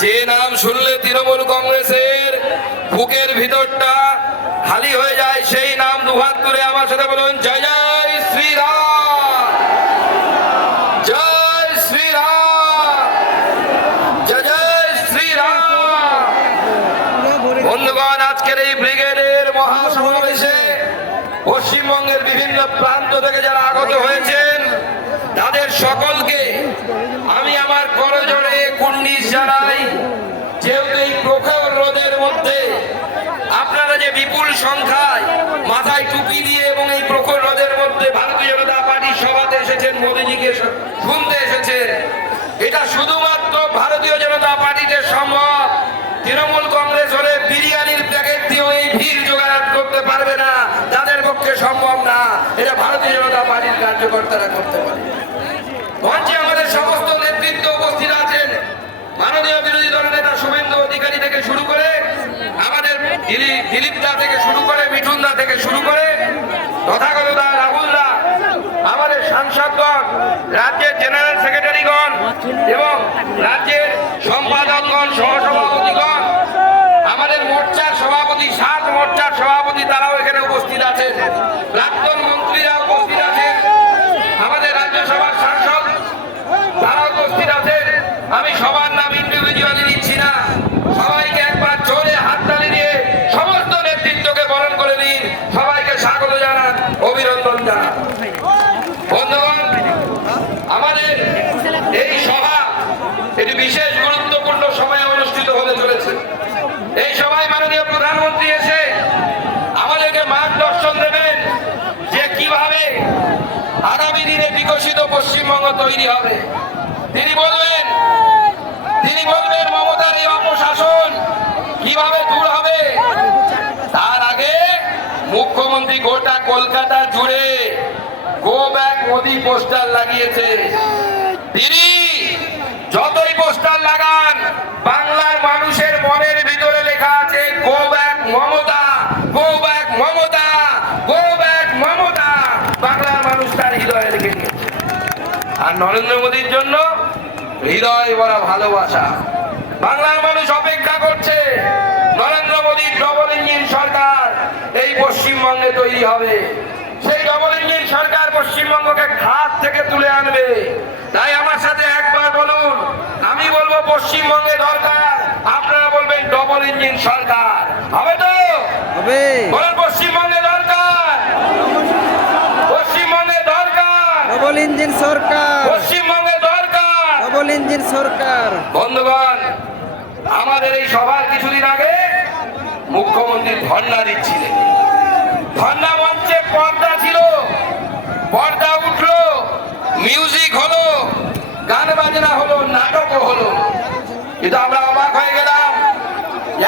যে নাম শুনলে তৃণমূল কংগ্রেসের বুকের ভিতরটা খালি হয়ে যায়, সেই নাম দুহাত তুলে আমার সাথে বলুন, জয় জয় শ্রীরাম, জয় শ্রীরাম, জয় জয় শ্রীরাম। বন্ধুগণ, আজকের এই ব্রিগেডের মহাসমাবেশে পশ্চিমবঙ্গের বিভিন্ন প্রান্ত থেকে যারা আগত হয়েছেন তাদের সকলকে আমি আমার করজোড়ে কুর্নিশ জানাই। যেহেতু এই প্রখর রোদের মধ্যে আপনারা যে বিপুল সংখ্যায় মাথায় টুপি দিয়ে এবং এই প্রখর রোদের মধ্যে ভারতীয় জনতা পার্টির সভাতে এসেছেন, মোদীজিকে শুনতে এসেছেন, এটা শুধুমাত্র ভারতীয় জনতা পার্টিতে সম্ভব। তৃণমূল কংগ্রেস হলে বিরিয়ানির প্যাকেট দিয়ে এই ভিড় জোগাড় করতে পারবে না, তাদের পক্ষে সম্ভব না। এটা ভারতীয় জনতা পার্টির কার্যকর্তারা করতে পারে। মঞ্চে আমাদের সমস্ত নেতৃত্ব উপস্থিত আছেন। মাননীয় বিরোধী দলনেতা শুভেন্দু অধিকারী থেকে শুরু করে আমাদের দিলীপ দা থেকে শুরু করে মিঠুন দা থেকে শুরু করে তথাগত দা, রাহুল দা, আমাদের সাংসদগণ, রাজ্যের জেনারেল সেক্রেটারিগণ এবং রাজ্যের সম্পাদকগণ, সহসভাপতিগণ, আমাদের মোর্চার সভাপতি, 7 মোর্চার সভাপতি, তারাও এখানে উপস্থিত আছেন। প্রাক্তন মন্ত্রীরা উপস্থিত আছেন, আমাদের রাজ্যসভার সাংসদ তারা উপস্থিত আছেন। আমি সবার নাম ইন্ডিভিজুয়ালি নিচ্ছি না, সবাইকে একবার জোরে হাততালি দিয়ে সমস্ত নেতৃত্বকে বরণ করে দিন, সবাইকে স্বাগত জানান, অভিনন্দন জানান। বন্ধুগণ, আমাদের এই সভা এটি বিশেষ গুরুত্বপূর্ণ সময়ে অনুষ্ঠিত হতে চলেছে। এই সভায় মাননীয় প্রধানমন্ত্রী এসে আমাদেরকে মার্গদর্শন দেবেন যে কিভাবে আগামী দিনে বিকশিত পশ্চিমবঙ্গ তৈরি হবে। তিনি বলবেন মমতার এই অপশাসন কিভাবে দূর হবে। তার আগে মুখ্যমন্ত্রী গোটা কলকাতা জুড়ে গো ব্যাক মোদি পোস্টার লাগিয়েছে। তিনি যতই পোস্টার লাগান, বাংলার মানুষের মনের ভিতরে লেখা আছে go back Mamata, go back Mamata, go back Mamata. বাংলার মানুষ তার হৃদয়ে রেখে দিয়েছে। আর নরেন্দ্র মোদীর জন্য হৃদয় ভরা ভালোবাসা। বাংলার মানুষ অপেক্ষা করছে নরেন্দ্র মোদীর ডবল ইঞ্জিন সরকার এই পশ্চিমবঙ্গে তৈরি হবে। সেই ডবল ইঞ্জিন সরকার পশ্চিমবঙ্গকে খাত থেকে তুলে আনবে। তাই আমার সাথে একবার বলুন, আমি বলবো পশ্চিমবঙ্গে দরকার, আপনারা বলবেন ডবল ইঞ্জিন সরকার। হবে তো? হবে। বলেন পশ্চিমবঙ্গে দরকার, পশ্চিমবঙ্গে দরকার ডবল ইঞ্জিন সরকার, পশ্চিমবঙ্গে দরকার ডবল ইঞ্জিন সরকার। বন্ধুগণ, আমাদের এই সভার কিছুদিন আগে মুখ্যমন্ত্রী ধর্ণা দিচ্ছিলেন। ধর্ণা মঞ্চে পর্দা ছিল, পর্দা উঠলো, মিউজিক হলো, গান বাজনা হলো, নাটকও হলো। কিন্তু আমরা অবাক হয়ে গেলাম।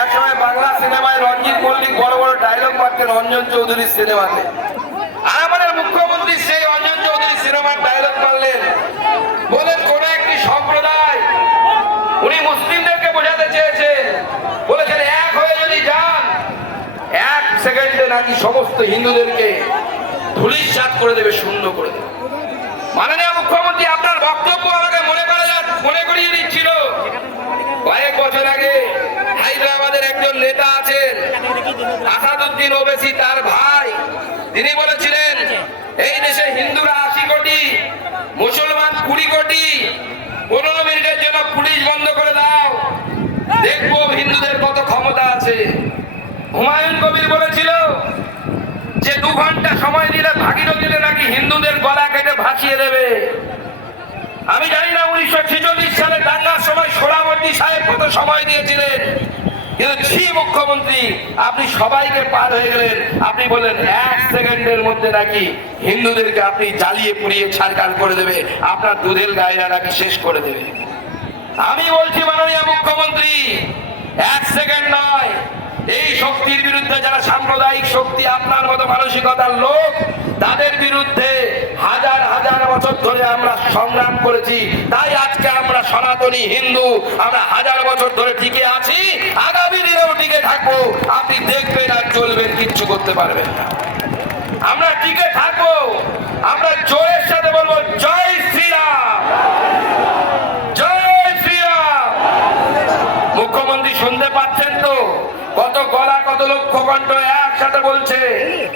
এক সময় বাংলা সিনেমায় রঞ্জিত মল্লিক বড় বড় ডায়লগ মারতেন অঞ্জন চৌধুরীর সিনেমাতে, আর আমাদের মুখ্যমন্ত্রী সেই অঞ্জন চৌধুরী সিনেমার ডায়লগ মারলেন। বলেন কোন একটি সম্প্রদায়, উনি মুসলিমদেরকে বোঝাতে চেয়েছেন, বলেছেন এক হয়ে যদি যান, 1 সেকেন্ডে নাকি সমস্ত হিন্দুদেরকে ধূলিসাৎ করে দেবে, শূন্য করে দেবে। মাননীয় মুখ্যমন্ত্রী, আপনার বক্তব্য আমাকে মনে করিয়ে দিচ্ছিল কয়েক বছর আগে হায়দ্রাবাদের একজন নেতা আছেন আসাদুদ্দিন ওবেসি, তার ভাই, তিনি বলেছিলেন এই দেশে হিন্দুরা 80 কোটি, মুসলমান 20 কোটি, 15 মিনিটের জন্য পুলিশ বন্ধ করে দাও, দেখবো হিন্দুদের কত ক্ষমতা আছে। হুমায়ুন কবির বলেছিল যে 2 ঘন্টা সময় দিলে ভাগীরথীতে নাকি হিন্দুদের গলা কেটে ভাসিয়ে দেবে। আমি জানি না 1946 সালে দাঙ্গার সময় সোহরাওয়ার্দী সাহেব কত সময় দিয়েছিলেন, কিন্তু ছি মুখ্যমন্ত্রী, আপনি সবাইকে পার হয়ে গেলেন। আপনি বললেন 1 সেকেন্ডের মধ্যে নাকি হিন্দুদেরকে আপনি জ্বালিয়ে পুড়িয়ে ছাড়খাড় করে দেবে, আপনার দুধের গায়েরা নাকি শেষ করে দেবে। আমি বলছি মাননীয় মুখ্যমন্ত্রী, 1 সেকেন্ড নয়, এই শক্তির বিরুদ্ধে যারা সাম্প্রদায়িক শক্তি, আপনার মতো মানসিকতার লোক, তাদের বিরুদ্ধে হাজার হাজার বছর ধরে আমরা সংগ্রাম করেছি। তাই আজকে আমরা সনাতনী হিন্দু, আমরা হাজার বছর ধরে টিকে আছি, আগামী দিনেও টিকে থাকবো। আপনি দেখবেন আর চলবেন, কিচ্ছু করতে পারবেন না। আমরা টিকে থাকবো, আমরা জয়ের সাথে বলবো জয় শ্রীরাম, জয় শ্রীরাম। শুনতে পাচ্ছেন তো কত গলা কত লক্ষ কণ্ঠ একসাথে বলছে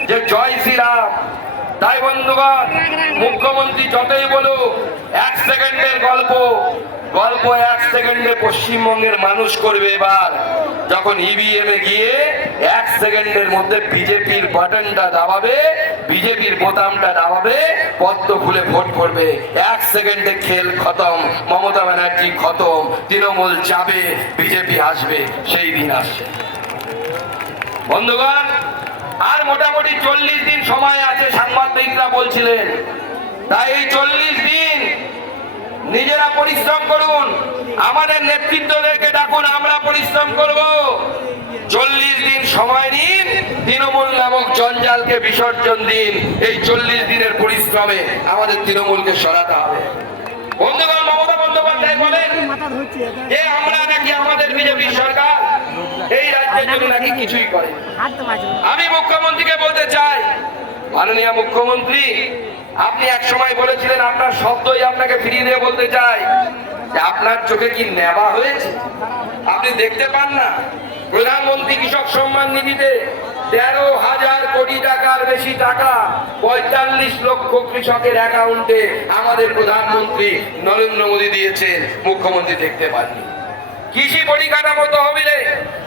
যে জয় শ্রীরাম। তাই বন্ধুগণ, মুখ্যমন্ত্রী যতই বলুক 1 সেকেন্ডের গল্প 1 সেকেন্ডে পশ্চিমবঙ্গের মানুষ করবে। এবার যখন ইভিএম এ গিয়ে 1 সেকেন্ডের মধ্যে বিজেপির বাটনটা দাবাবে, বিজেপির বোতামটা দাবাবে, পদ্ম ফুলে ভোট করবে। 1 সেকেন্ডে খেল খতম, মমতা ব্যানার্জি খতম, তৃণমূল যাবে, বিজেপি আসবে। সেই দিন আসছে বন্ধুগণ। আর মোটামুটি 40 দিন সময় আছে, সাংবাদিকরা বলছিলেন। তাই এই 40 দিন নিজেরা পরিশ্রম করুন, আমাদের নেতৃত্বদেরকে ডাকুন, আমরা পরিশ্রম করব। 40 দিন সময় নিন, তৃণমূল নামক জঞ্জালকে বিসর্জন দিন। এই 40 দিনের পরিশ্রমে আমাদের তৃণমূলকে সরাতে হবে। বন্ধুগণ, মমতা বন্দ্যোপাধ্যায় বলেন যে আমরা নাকি আমাদের বিজেপি সরকার এই রাজ্যের জন্য নাকি কিছুই করে। আমি মুখ্যমন্ত্রীকে বলতে চাই, মাননীয় মুখ্যমন্ত্রী, আপনি এক সময় বলেছিলেন, আপনার শব্দই আপনাকে ফিরিয়ে দিয়ে বলতে চাই যে আপনার চোখে কি নেওয়া হয়েছে? আপনি দেখতে পান না? প্রধানমন্ত্রী কৃষক সম্মান নিধিতে 13,000 কোটি টাকার বেশি টাকা 45 লক্ষ কৃষকের অ্যাকাউন্টে আমাদের প্রধানমন্ত্রী নরেন্দ্র মোদী দিয়েছেন, মুখ্যমন্ত্রী দেখতে পাননি। কৃষি পরিকাঠামো তহবিলে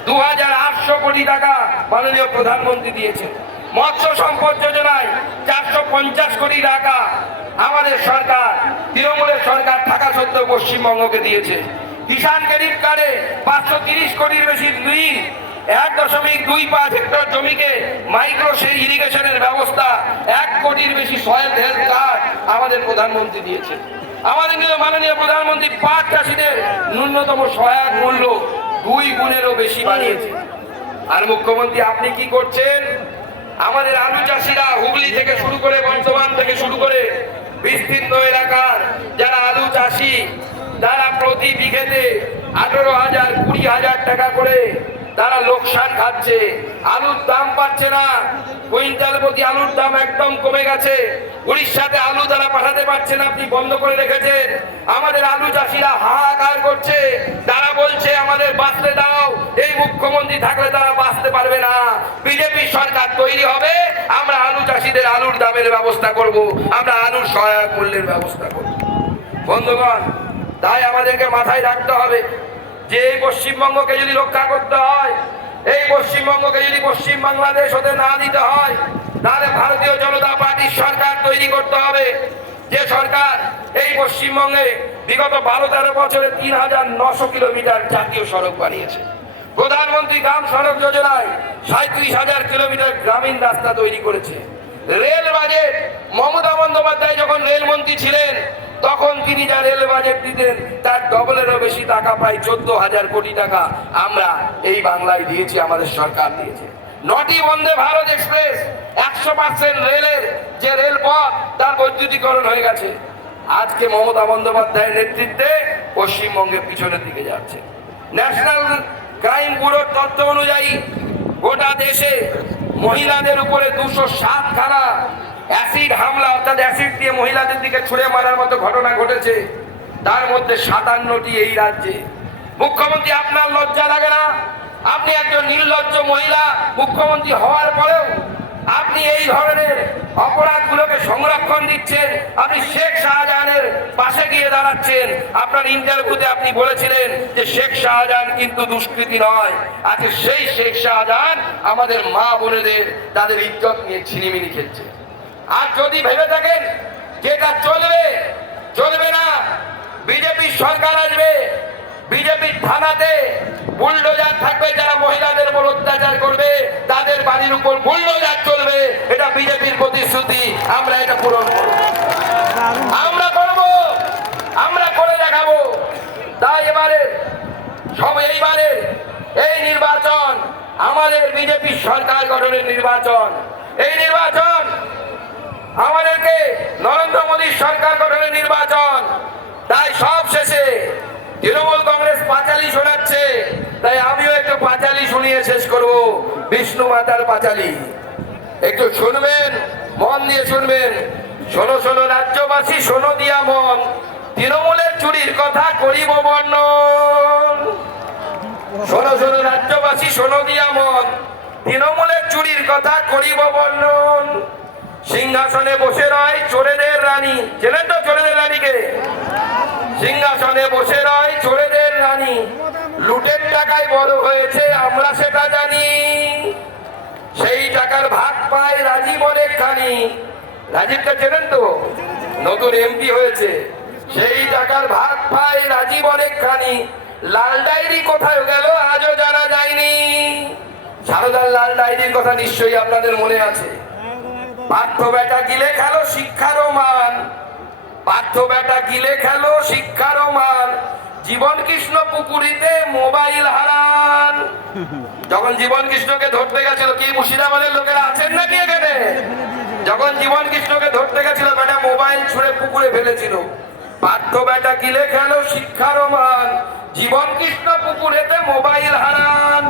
2,800 কোটি টাকা মাননীয় প্রধানমন্ত্রী দিয়েছেন। মৎস্য সম্পদ যোজনায় 450 কোটি টাকা আমাদের সরকার, তৃণমূলের সরকার থাকা সত্ত্বেও পশ্চিমবঙ্গকে দিয়েছে। কিষাণ ক্রেডিট কার্ডে 530 কোটির বেশি ঋণ, 1.25 হেক্টর জমিকে মাইক্রো ইরিগেশনের ব্যবস্থা, 1 কোটির বেশি সয়েল হেলথ কার্ড আমাদের প্রধানমন্ত্রী দিয়েছে। আমাদের মাননীয় প্রধানমন্ত্রী পাট চাষীদের ন্যূনতম সহায়ক মূল্য 2 গুণেরও বেশি বাড়িয়েছে। আর মুখ্যমন্ত্রী আপনি কি করছেন? আমাদের আলু চাষিরা হুগলি থেকে শুরু করে বর্ধমান থেকে শুরু করে বিস্তীর্ণ এলাকার যারা আলু চাষি, তারা প্রতি বিঘেতে 18,000 20,000 টাকা করে তারা লোকসান খাচ্ছে। আলুর দাম পাচ্ছে না, কুইন্টাল প্রতি আলুর দাম একদম কমে গেছে। উড়িষ্যাতে আলু তারা পাঠাতে পারছে না, আপনি বন্ধ করে রেখেছেন। আমাদের আলু চাষিরা হাহাকার করছে, তারা বলছে আমাদের বাঁচতে দাও। এই মুখ্যমন্ত্রী থাকলে তারা বাঁচতে পারবে না। বিজেপি সরকার তৈরি হবে, আমরা আলু চাষিদের আলুর দামের ব্যবস্থা করব, আমরা আলুর সহায়ক মূল্যের ব্যবস্থা করব। বন্ধুগণ, তাই আমাদেরকে মাথায় রাখতে হবে যে এই পশ্চিমবঙ্গকে যদি রক্ষা করতে হয়, এই পশ্চিমবঙ্গকে যদি পশ্চিম বাংলাদেশ হতে না দিতে হয়, তাহলে ভারতীয় জনতা পার্টির সরকার তৈরি করতে হবে। যে সরকার এই পশ্চিমবঙ্গে বিগত 12-13 বছরে 3,900 কিলোমিটার জাতীয় সড়ক বানিয়েছে। প্রধানমন্ত্রী গ্রাম সড়ক যোজনায় 37,000 কিলোমিটার গ্রামীণ রাস্তা তৈরি করেছে। রেল বাজেট, মমতা বন্দ্যোপাধ্যায় যখন রেলমন্ত্রী ছিলেন তখন তিনি যা রেল বাজেট দিতেন তার ডবলেরও বেশি টাকা, প্রায় 14,000 কোটি টাকা আমরা এই বাংলায় দিয়েছি, আমাদের সরকার দিয়েছে। 9টি বন্দে ভারত এক্সপ্রেস, 100% রেলের যে রেলপথ তার বৈদ্যুতিকরণ হয়ে গেছে। আজকে মমতা বন্দ্যোপাধ্যায়ের নেতৃত্বে পশ্চিমবঙ্গের পিছনের দিকে যাচ্ছে। ন্যাশনাল ক্রাইম ব্যুরোর তথ্য অনুযায়ী গোটা দেশে মহিলাদের উপরে 207 খানা অ্যাসিড হামলা, অর্থাৎ অ্যাসিড দিয়ে মহিলাদের দিকে ছুঁড়ে মারার মতো ঘটনা ঘটেছে। তার মধ্যে 57টি এই রাজ্যে। মুখ্যমন্ত্রী, আপনার লজ্জা লাগে না? আপনি একজন নির্লজ্জ মহিলা মুখ্যমন্ত্রী হওয়ার পরেও আপনি এই ধরনের অপরাধগুলোকে সংরক্ষণ দিচ্ছেন। আপনি শেখ শাহজাহানের পাশে গিয়ে দাঁড়াচ্ছেন। আপনার ইন্টারভিউতে আপনি বলেছিলেন যে শেখ শাহজাহান কিন্তু দুষ্কৃতী নয়। আজকে সেই শেখ শাহজাহান আমাদের মা বোনেদের তাদের ইজ্জত নিয়ে ছিনিমিনি খেলছে। আর যদি ভেবে থাকেন যেটা চলবে না, বিজেপির সরকার আসবে, বিজেপির থানাতে বুলডোজার থাকবে, যারা মহিলাদের উপর অত্যাচার করবে তাদের বাড়ির উপর বুলডোজার চলবে। এটা বিজেপির প্রতিশ্রুতি, আমরা এটা পূরণ করব, আমরা করব, আমরা করে দেখাবো। তাই এইবারে এই নির্বাচন আমাদের বিজেপির সরকার গঠনের নির্বাচন। এই নির্বাচন আমাদেরকে নরেন্দ্র মোদীর সরকার গঠনের নির্বাচন। তাই সব শেষে তৃণমূল কংগ্রেস পাঁচালি শোনাচ্ছে, তাই আমিও একটু পাঁচালি শুনিয়ে শেষ করব। বিষ্ণু মাতার পাঁচালি একটু শুনবেন, মন দিয়ে শুনবেন। শোনো শোনো রাজ্যবাসী, শোনো দিয়া মন, তৃণমূলের চুরির কথা করিব বর্ণন। শোনো শোনো রাজ্যবাসী, শোনো দিয়া মন, তৃণমূলের চুরির কথা করিব বর্ণন। সিংহাসনে বসে রয় চোরেদের রানী, চেনেন তো চোরেদের রানীকে? সিংহাসনে বসে রয় চোরেদের রানী, লুটের টাকায় বড় হয়েছে আমরা সেটা জানি। সেই টাকার ভাগ পায় রাজীব অনেকখানি। রাজীবকে চেনেন তো? নতুন এমপি হয়েছে। সেই টাকার ভাগ পায় রাজীব অনেকখানি। লাল ডায়েরি কোথায় গেল আজও জানা যায়নি। সারদার লাল ডায়েরির কথা নিশ্চয়ই আপনাদের মনে আছে। পার্থ বেটা গিলে খেলো শিক্ষারও মান, পার্থ বেটা গিলে খেলো শিক্ষারও মান, জীবন কৃষ্ণ পুকুরিতে মোবাইল হারান। যখন জীবন কৃষ্ণকে ধরতে গেছিল, কি মুর্শিদাবাদের লোকেরা আছেন নাকি এখানে? যখন জীবন কৃষ্ণকে ধরতে গেছিল, বেটা মোবাইল ছুঁড়ে পুকুরে ফেলেছিল। পার্থ বেটা গিলে খেলো শিক্ষারও মান, জীবন কৃষ্ণ পুকুরেতে মোবাইল হারান।